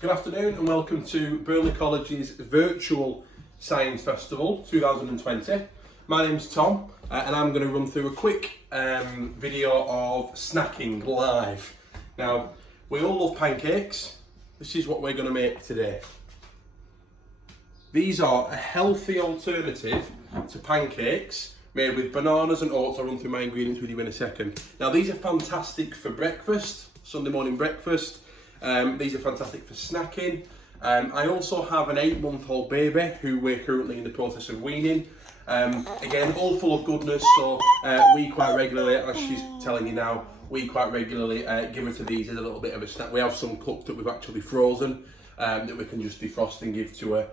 Good afternoon and welcome to Burnley College's virtual Science Festival 2020. My name's Tom and I'm going to run through a quick video of snacking live. Now, we all love pancakes. This is what we're going to make today. These are a healthy alternative to pancakes made with bananas and oats. I'll run through my ingredients with you in a second. Now, these are fantastic for breakfast, Sunday morning breakfast. These are fantastic for snacking. I also have an 8-month-old baby who we're currently in the process of weaning. Again, all full of goodness, so we quite regularly, as she's telling you now, we quite regularly give her to these as a little bit of a snack. We have some cooked that we've actually frozen that we can just defrost and give to her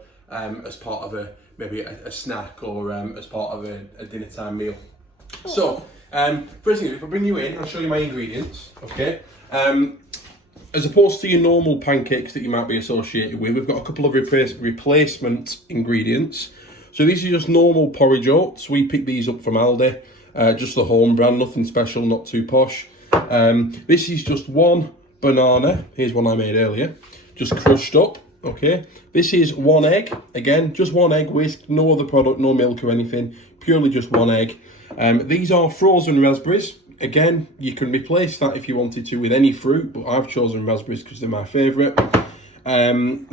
as part of maybe a snack or as part of a dinner time meal. So, first thing, if I bring you in, I'll show you my ingredients, okay? As opposed to your normal pancakes that you might be associated with, we've got a couple of replacement ingredients. So these are just normal porridge oats. We pick these up from Aldi, just the home brand, nothing special, not too posh. This is just one banana. Here's one I made earlier, just crushed up, okay? This is one egg, again, just one egg whisked, no other product, no milk or anything, purely just one egg. These are frozen raspberries. Again, you can replace that if you wanted to with any fruit, but I've chosen raspberries because they're my favourite.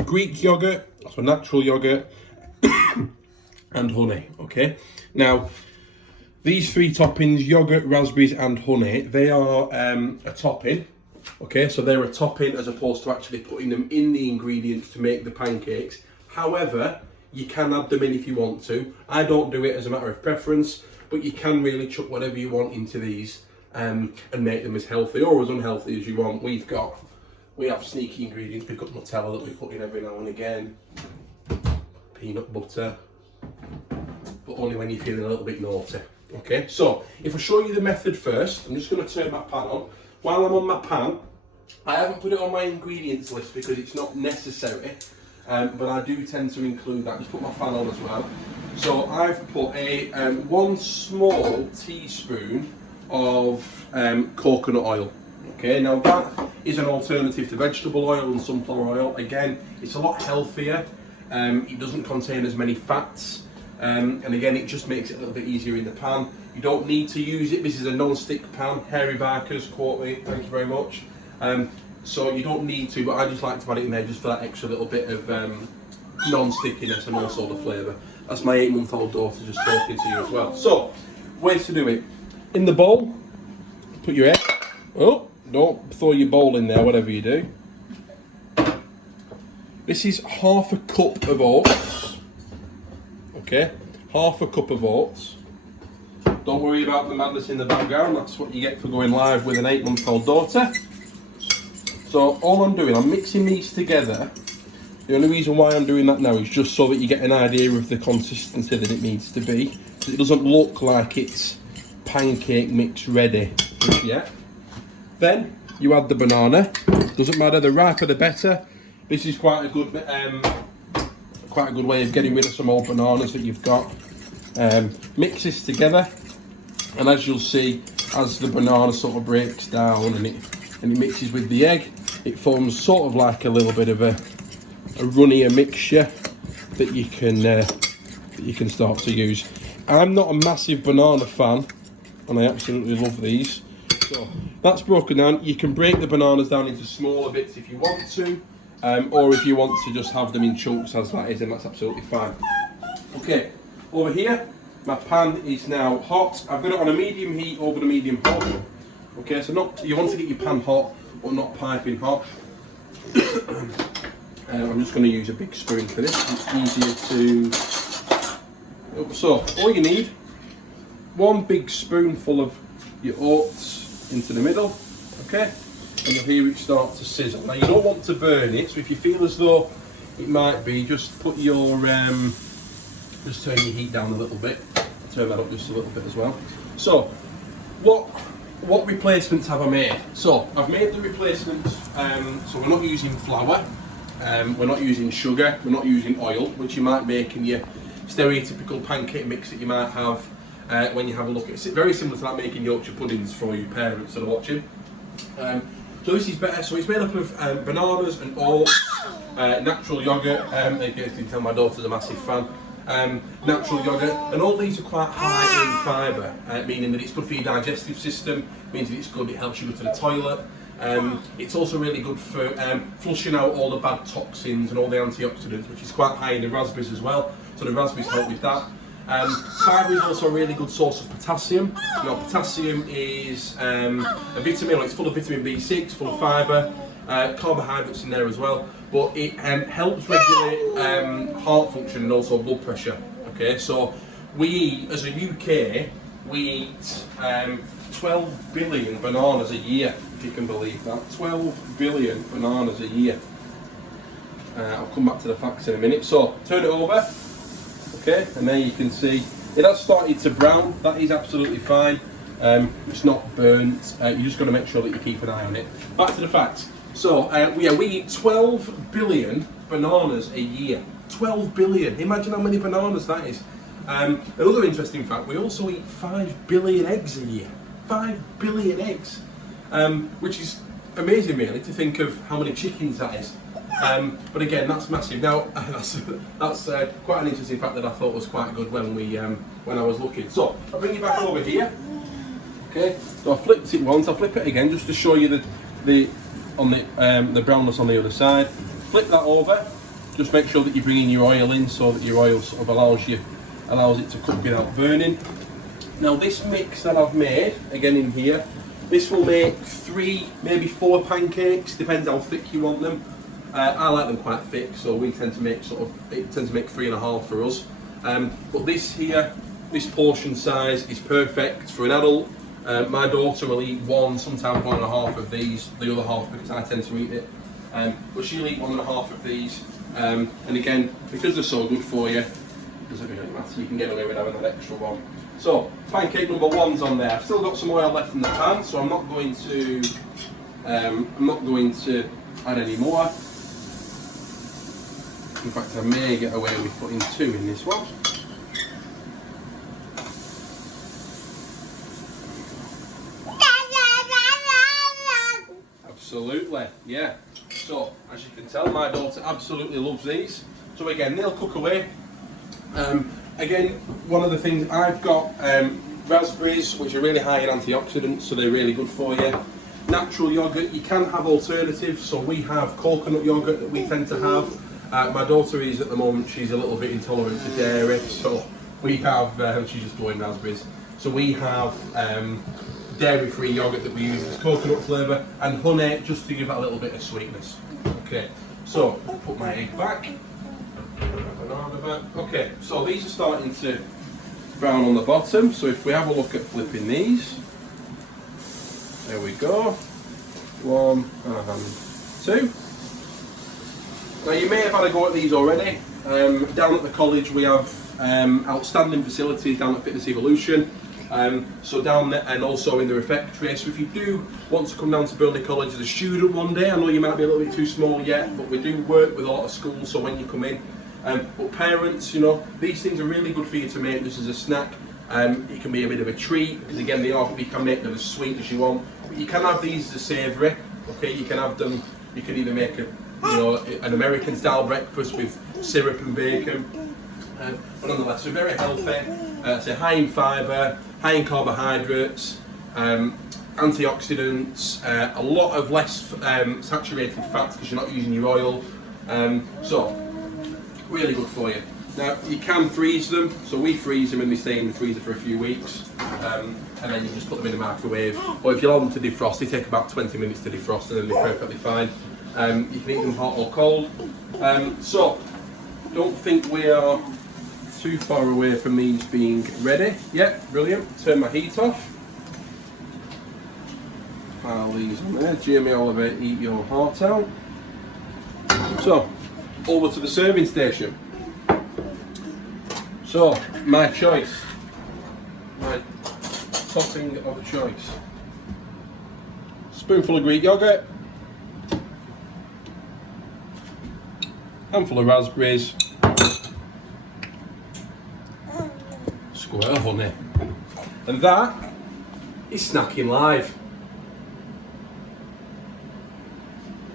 Greek yoghurt, so natural yoghurt, and honey, okay? Now, these three toppings, yoghurt, raspberries and honey, they are a topping, okay? So they're a topping as opposed to actually putting them in the ingredients to make the pancakes. However, you can add them in if you want to. I don't do it as a matter of preference, but you can really chuck whatever you want into these and make them as healthy or as unhealthy as you want. We have sneaky ingredients. Pick up Nutella that we put in every now and again, peanut butter, but only when you're feeling a little bit naughty. Okay, so if I show you the method first, I'm just going to turn that pan on. While I'm on my pan, I haven't put it on my ingredients list because it's not necessary, but I do tend to include that. Just put my fan on as well. So I've put a 1 small teaspoon of coconut oil. Okay, now that is an alternative to vegetable oil and sunflower oil. Again, it's a lot healthier. It doesn't contain as many fats. And again, it just makes it a little bit easier in the pan. You don't need to use it. This is a non-stick pan. Harry Barker's, quote me, thank you very much. So you don't need to, but I just like to add it in there just for that extra little bit of non-stickiness and also the flavour. That's my 8-month-old daughter just talking to you as well. So, ways to do it. In the bowl, put your egg. Oh, don't throw your bowl in there, whatever you do. This is half a cup of oats. Okay, half a cup of oats. Don't worry about the madness in the background, that's what you get for going live with an 8-month-old daughter. So all I'm doing, I'm mixing these together. The only reason why I'm doing that now is just so that you get an idea of the consistency that it needs to be. It doesn't look like it's pancake mix ready just yet. Then you add the banana. Doesn't matter, the riper the better. This is quite a good way of getting rid of some old bananas that you've got. Mix this together, and as you'll see, as the banana sort of breaks down and it mixes with the egg, it forms sort of like a little bit of a runnier mixture that you can start to use. I'm not a massive banana fan, and I absolutely love these. So that's broken down. You can break the bananas down into smaller bits if you want to, or if you want to just have them in chunks as that is, and that's absolutely fine. Okay, over here, my pan is now hot. I've got it on a medium heat over the medium hot. Okay, so you want to get your pan hot, but not piping hot. I'm just going to use a big spoon for this. It's easier to... So, all you need, 1 big spoonful of your oats into the middle, okay? And you'll hear it start to sizzle. Now, you don't want to burn it, so if you feel as though it might be, just put your... just turn your heat down a little bit. Turn that up just a little bit as well. So, what replacements have I made? So, I've made the replacements, so we're not using flour, we're not using sugar, we're not using oil, which you might make in your stereotypical pancake mix that you might have when you have a look at it. Very similar to that making Yorkshire puddings for your parents that are watching. So this is better. So it's made up of bananas and oats, natural yoghurt. You can tell my daughter's a massive fan. Natural yoghurt, and all these are quite high in fibre, meaning that it's good for your digestive system, means that it's good, it helps you go to the toilet. It's also really good for flushing out all the bad toxins and all the antioxidants, which is quite high in the raspberries as well, so the raspberries help with that. Fibre is also a really good source of potassium. Now, potassium is a vitamin, it's full of vitamin B6, full of fibre, carbohydrates in there as well, but it helps regulate heart function and also blood pressure. Okay, so we, as a UK, we eat 12 billion bananas a year, if you can believe that. 12 billion bananas a year. I'll come back to the facts in a minute. So, turn it over. Okay, and there you can see it has started to brown. That is absolutely fine. It's not burnt. You just got to make sure that you keep an eye on it. Back to the facts. So we eat 12 billion bananas a year. 12 billion. Imagine how many bananas that is. Another interesting fact: we also eat 5 billion eggs a year. 5 billion eggs, which is amazing, really, to think of how many chickens that is. But again, that's massive. Now, that's quite an interesting fact that I thought was quite good when I was looking. So I'll bring you back over here. Okay. So I flipped it once. I'll flip it again just to show you the brownness on the other side. Flip that over. Just make sure that you're bringing your oil in so that your oil sort of allows it to cook without burning. Now, this mix that I've made again in here, this will make 3, maybe 4 pancakes. Depends how thick you want them. I like them quite thick, so we tend to make 3.5 for us. But this here, this portion size is perfect for an adult. My daughter will eat 1, sometimes 1.5 of these, the other half because I tend to eat it. But she'll eat 1.5 of these. And again, because they're so good for you, it doesn't really matter, you can get away with having that extra one. So, pancake number 1's on there. I've still got some oil left in the pan, so I'm not going to add any more. In fact, I may get away with putting 2 in this one. Absolutely, yeah. So, as you can tell, my daughter absolutely loves these. So again, they'll cook away. Again, one of the things, I've got raspberries, which are really high in antioxidants, so they're really good for you. Natural yoghurt, you can have alternatives, so we have coconut yoghurt that we tend to have. My daughter is, at the moment, she's a little bit intolerant to dairy, so we have, she's just doing raspberries. So we have dairy-free yoghurt that we use as coconut flavour, and honey, just to give that a little bit of sweetness. Okay, so put my egg back. Okay, so these are starting to brown on the bottom, so if we have a look at flipping these, there we go, 1 and 2. Now you may have had a go at these already. Down at the college we have outstanding facilities down at Fitness Evolution, so down there, and also in the refectory. So if you do want to come down to Burnley College as a student one day, I know you might be a little bit too small yet, but we do work with a lot of schools, so when you come in, but parents, you know, these things are really good for you to make just as a snack. It can be a bit of a treat, because again, you can make them as sweet as you want, but you can have these as savoury. Okay, you can have them, you can either make an American style breakfast with syrup and bacon, but nonetheless, they're very healthy. So high in fibre, high in carbohydrates, antioxidants, a lot of less saturated fats because you're not using your oil. So really good for you. Now you can freeze them, so we freeze them and they stay in the freezer for a few weeks, and then you just put them in the microwave. Or if you allow them to defrost, they take about 20 minutes to defrost and then they're perfectly fine. You can eat them hot or cold. So don't think we are too far away from these being ready. Yeah, brilliant. Turn my heat off. Pile these on there. Jamie Oliver, eat your heart out. So, over to the serving station. So, my choice. My topping of choice. Spoonful of Greek yogurt. Handful of raspberries. Square of honey. And that is snacking live.